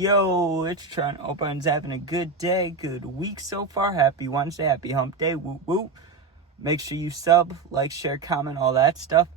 Yo, it's Trent. Hope everyone's having a good day, good week so far. Happy Wednesday, happy hump day, woo woo. Make sure you sub, like, share, comment, all that stuff.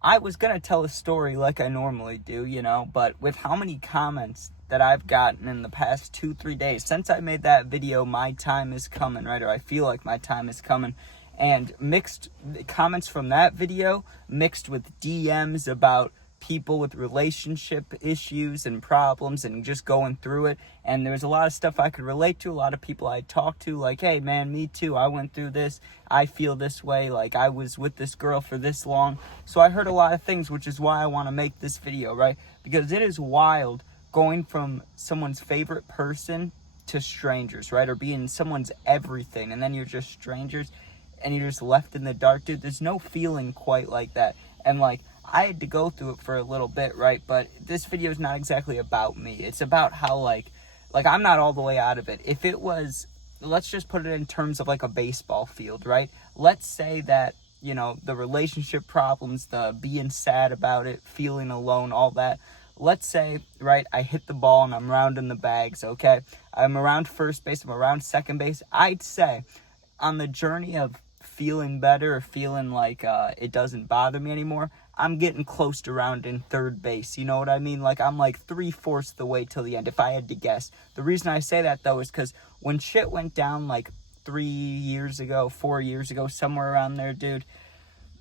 I was going to tell a story like I normally do, but with how many comments that I've gotten in the past 2-3 days, since I made that video, my time is coming, right? Or I feel like my time is coming. And mixed comments from that video, mixed with DMs about people with relationship issues and problems and just going through it. And there's a lot of stuff I could relate to, a lot of people I talked to, like, hey man, me too, I went through this, I feel this way, like I was with this girl for this long. So I heard a lot of things, which is why I want to make this video, right? Because it is wild going from someone's favorite person to strangers, right? Or being someone's everything and then you're just strangers and you're just left in the dark. Dude, there's no feeling quite like that. And like, I had to go through it for a little bit, right? But this video is not exactly about me. It's about how, like I'm not all the way out of it. If it was, let's just put it in terms of like a baseball field, right? Let's say that, the relationship problems, the being sad about it, feeling alone, all that. Let's say, right, I hit the ball and I'm rounding the bags, okay? I'm around first base, I'm around second base. I'd say on the journey of feeling better or feeling like it doesn't bother me anymore, I'm getting close to rounding third base. You know what I mean? Like, I'm like 3/4 the way till the end, if I had to guess. The reason I say that, though, is because when shit went down like 4 years ago, somewhere around there, dude,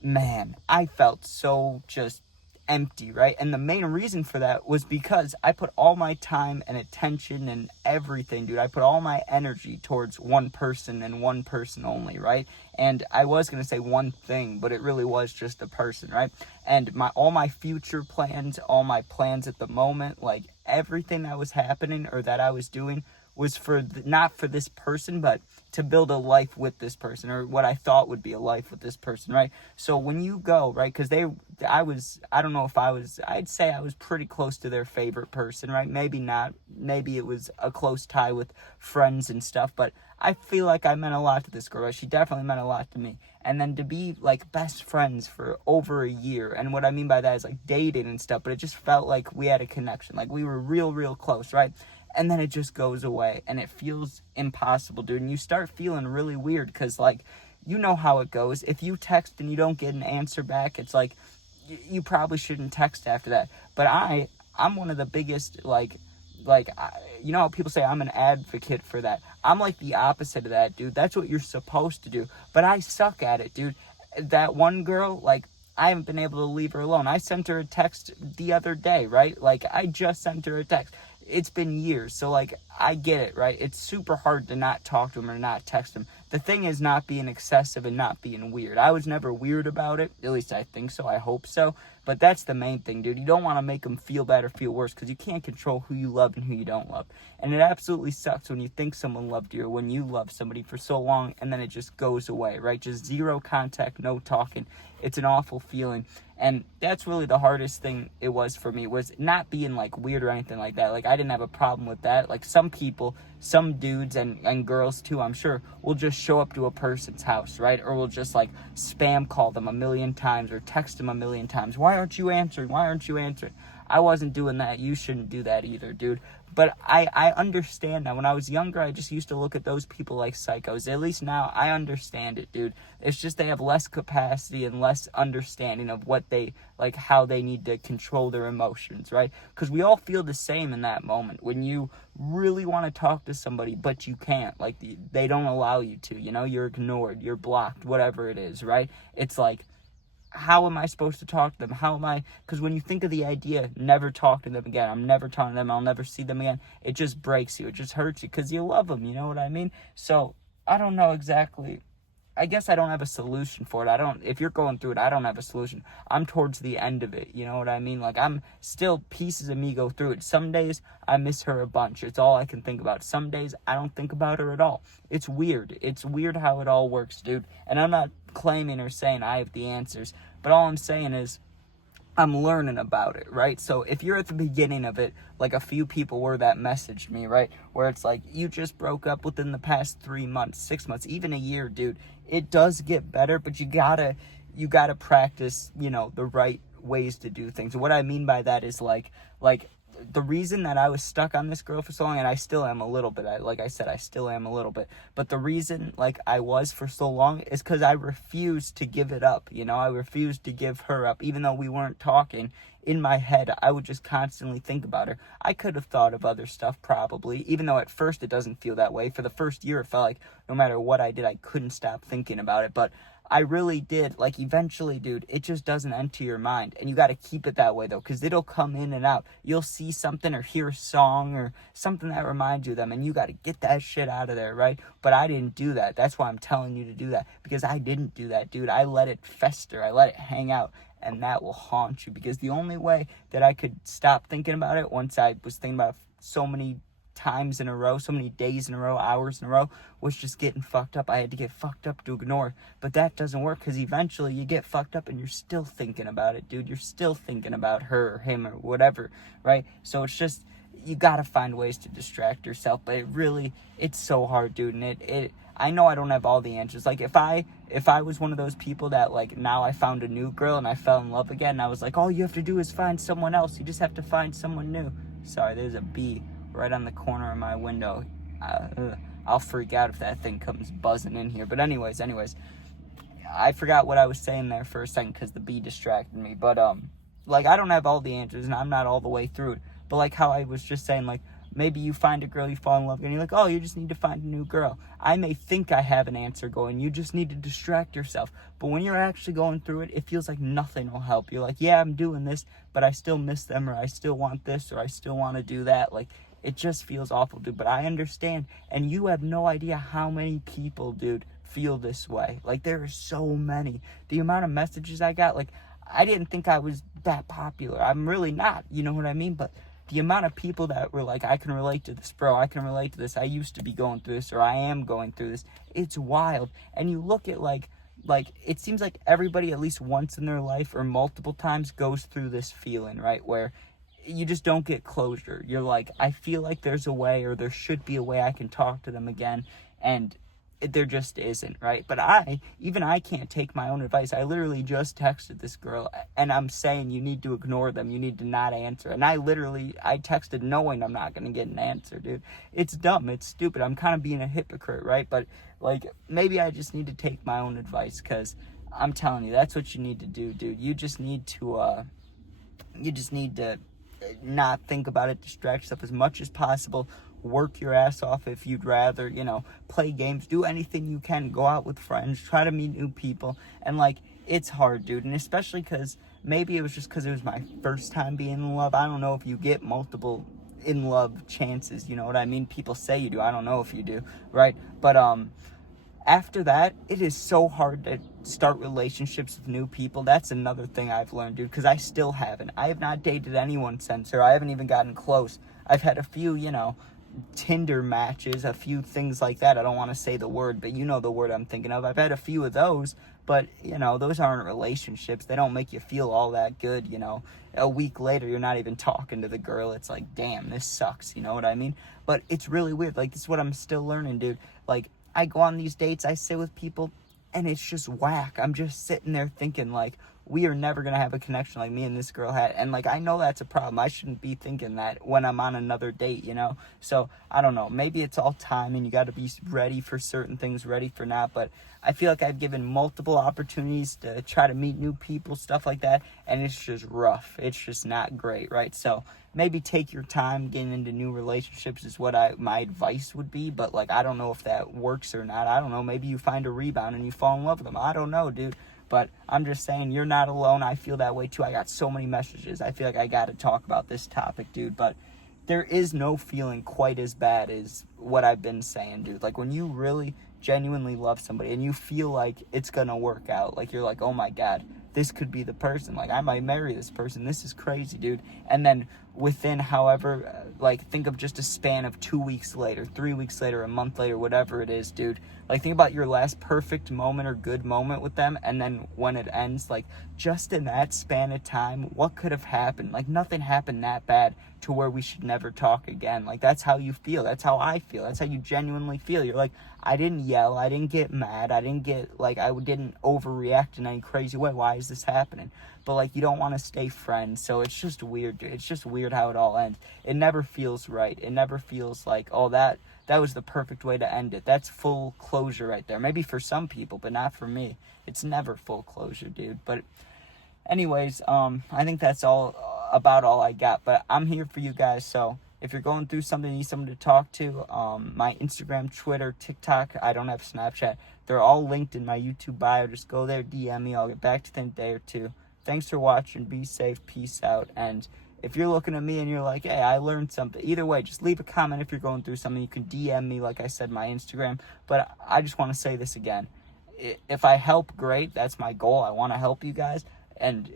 man, I felt so just empty, right? And the main reason for that was because I put all my time and attention and everything, dude. I put all my energy towards one person and one person only, right? And I was going to say one thing, but it really was just a person, right? And all my future plans, all my plans at the moment, like everything that was happening or that I was doing was not for this person, but to build a life with this person, or what I thought would be a life with this person, right? So when you go, right, because I'd say I was pretty close to their favorite person, right? Maybe not, maybe it was a close tie with friends and stuff, but I feel like I meant a lot to this girl, right? She definitely meant a lot to me. And then to be like best friends for over a year, and what I mean by that is like dating and stuff, but it just felt like we had a connection, like we were real close, right? And then it just goes away, and it feels impossible, dude. And you start feeling really weird, because, like, you know how it goes. If you text and you don't get an answer back, it's like, you probably shouldn't text after that. But I'm one of the biggest, you know how people say I'm an advocate for that. I'm like the opposite of that, dude. That's what you're supposed to do. But I suck at it, dude. That one girl, like, I haven't been able to leave her alone. I sent her a text the other day, right? Like, I just sent her a text. It's been years, so, like, I get it, right? It's super hard to not talk to him or not text him. The thing is not being excessive and not being weird. I was never weird about it. At least I think so. I hope so. But that's the main thing, dude. You don't want to make them feel bad or feel worse, because you can't control who you love and who you don't love. And it absolutely sucks when you think someone loved you, or when you love somebody for so long and then it just goes away, right? Just zero contact, no talking. It's an awful feeling. And that's really the hardest thing it was for me, was not being like weird or anything like that. Like, I didn't have a problem with that. Like, some people, some dudes and girls too, I'm sure, will just show up to a person's house, right? Or will just like spam call them 1,000,000 times or text them 1,000,000 times. Why aren't you answering? Why aren't you answering? I wasn't doing that. You shouldn't do that either, dude. But I understand now. When I was younger, I just used to look at those people like psychos. At least now, I understand it, dude. It's just they have less capacity and less understanding of what they, like, how they need to control their emotions, right? Because we all feel the same in that moment. When you really want to talk to somebody, but you can't. Like, they don't allow you to, You're ignored, you're blocked, whatever it is, right? It's like, how am I supposed to talk to them? Because when you think of the idea, never talk to them again, I'm never talking to them, I'll never see them again, it just breaks you, it just hurts you, because you love them, you know what I mean? So, I don't know exactly, I guess I don't have a solution for it. If you're going through it, I don't have a solution. I'm towards the end of it, you know what I mean? Like, I'm still, pieces of me go through it. Some days, I miss her a bunch, it's all I can think about. Some days, I don't think about her at all. It's weird how it all works, dude. And I'm not claiming or saying I have the answers, but all I'm saying is I'm learning about it, right? So if you're at the beginning of it, like a few people were that messaged me, right? Where it's like, you just broke up within the past 3 months, 6 months, even a year, dude. It does get better, but you gotta practice, the right ways to do things. And what I mean by that is like the reason that I was stuck on this girl for so long, and I still am a little bit, like I said, I still am a little bit, but the reason, like, I was for so long is because I refused to give it up, you know? I refused to give her up, even though we weren't talking. In my head, I would just constantly think about her. I could have thought of other stuff, probably, even though at first it doesn't feel that way. For the first year, it felt like no matter what I did, I couldn't stop thinking about it, but I really did. Like, eventually, dude, it just doesn't enter your mind. And you got to keep it that way, though, because it'll come in and out. You'll see something or hear a song or something that reminds you of them, and you got to get that shit out of there, right? But I didn't do that. That's why I'm telling you to do that, because I didn't do that, dude. I let it fester. I let it hang out, and that will haunt you, because the only way that I could stop thinking about it once I was thinking about it so many times in a row, so many days in a row, hours in a row, was just getting fucked up. I had to get fucked up to ignore. But that doesn't work, because eventually you get fucked up and you're still thinking about it, dude. You're still thinking about her or him or whatever, right? So it's just, you gotta find ways to distract yourself. But it's so hard, dude. And I know I don't have all the answers. Like, if I was one of those people that, like, now I found a new girl and I fell in love again, and I was like, all you have to do is find someone else. You just have to find someone new. Sorry, there's a bee right on the corner of my window. I'll freak out if that thing comes buzzing in here. But anyways, I forgot what I was saying there for a second because the bee distracted me. But like, I don't have all the answers and I'm not all the way through it. But like how I was just saying, like, maybe you find a girl, you fall in love with, and you're like, oh, you just need to find a new girl. I may think I have an answer going. You just need to distract yourself. But when you're actually going through it, it feels like nothing will help. You're like, yeah, I'm doing this, but I still miss them, or I still want this, or I still want to do that. Like, it just feels awful, dude. But I understand. And you have no idea how many people, dude, feel this way. Like, there are so many. The amount of messages I got, like, I didn't think I was that popular. I'm really not. You know what I mean? But the amount of people that were like, I can relate to this, bro. I can relate to this. I used to be going through this, or I am going through this. It's wild. And you look at, like, it seems like everybody at least once in their life or multiple times goes through this feeling, right? Where you just don't get closure. You're like, I feel like there's a way, or there should be a way I can talk to them again, and there just isn't, right? But I can't take my own advice. I literally just texted this girl, and I'm saying you need to ignore them. You need to not answer. And I texted knowing I'm not going to get an answer, dude. It's dumb. It's stupid. I'm kind of being a hypocrite, right? But, like, maybe I just need to take my own advice, because I'm telling you, that's what you need to do, dude. You just need to not think about it, distract yourself as much as possible, work your ass off if you'd rather, play games, do anything you can, go out with friends, try to meet new people. And, like, it's hard, dude. And especially because maybe it was just because it was my first time being in love. I don't know if you get multiple in love chances, you know what I mean? People say you do. I don't know if you do, right? But after that, it is so hard to start relationships with new people. That's another thing I've learned, dude, because I still haven't. I have not dated anyone since her. I haven't even gotten close. I've had a few, Tinder matches, a few things like that. I don't want to say the word, but you know the word I'm thinking of. I've had a few of those, but, those aren't relationships. They don't make you feel all that good, A week later, you're not even talking to the girl. It's like, damn, this sucks, you know what I mean? But it's really weird. Like, this is what I'm still learning, dude. Like, I go on these dates, I sit with people, and it's just whack. I'm just sitting there thinking, like, we are never going to have a connection like me and this girl had. And, like, I know that's a problem. I shouldn't be thinking that when I'm on another date, So, I don't know. Maybe it's all time, and you got to be ready for certain things, ready for not. But I feel like I've given multiple opportunities to try to meet new people, stuff like that, and it's just rough. It's just not great, right? So, maybe take your time getting into new relationships is what my advice would be. But, like, I don't know if that works or not. I don't know. Maybe you find a rebound and you fall in love with them. I don't know, dude. But I'm just saying, you're not alone. I feel that way too. I got so many messages. I feel like I got to talk about this topic, dude. But there is no feeling quite as bad as what I've been saying, dude. Like, when you really genuinely love somebody and you feel like it's going to work out, like, you're like, oh my God, this could be the person. Like, I might marry this person. This is crazy, dude. And then within however, think of just a span of 2 weeks later, 3 weeks later, a month later, whatever it is, dude. Like, think about your last perfect moment or good moment with them, and then when it ends, like, just in that span of time, what could have happened? Like, nothing happened that bad to where we should never talk again. Like, that's how you feel. That's how I feel. That's how you genuinely feel. You're like, I didn't yell. I didn't get mad. I didn't overreact in any crazy way. Why is this happening? But, like, you don't want to stay friends. So it's just weird, dude. It's just weird how it all ends. It never feels right. It never feels like, oh, that was the perfect way to end it. That's full closure right there. Maybe for some people, but not for me. It's never full closure, dude. But anyways, I think that's about all I got. But I'm here for you guys. So if you're going through something, need someone to talk to, my Instagram, Twitter, TikTok, I don't have Snapchat. They're all linked in my YouTube bio. Just go there, DM me. I'll get back to you in a day or two. Thanks for watching. Be safe. Peace out. And if you're looking at me and you're like, hey, I learned something, either way, just leave a comment if you're going through something. You can DM me, like I said, my Instagram. But I just want to say this again. If I help, great. That's my goal. I want to help you guys and,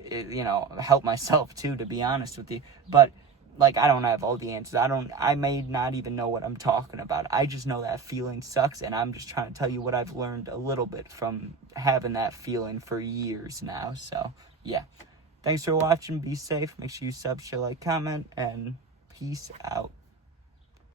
help myself too, to be honest with you. But, like, I don't have all the answers. I may not even know what I'm talking about. I just know that feeling sucks, and I'm just trying to tell you what I've learned a little bit from having that feeling for years now. So, yeah. Thanks for watching. Be safe. Make sure you sub, share, like, comment, and peace out.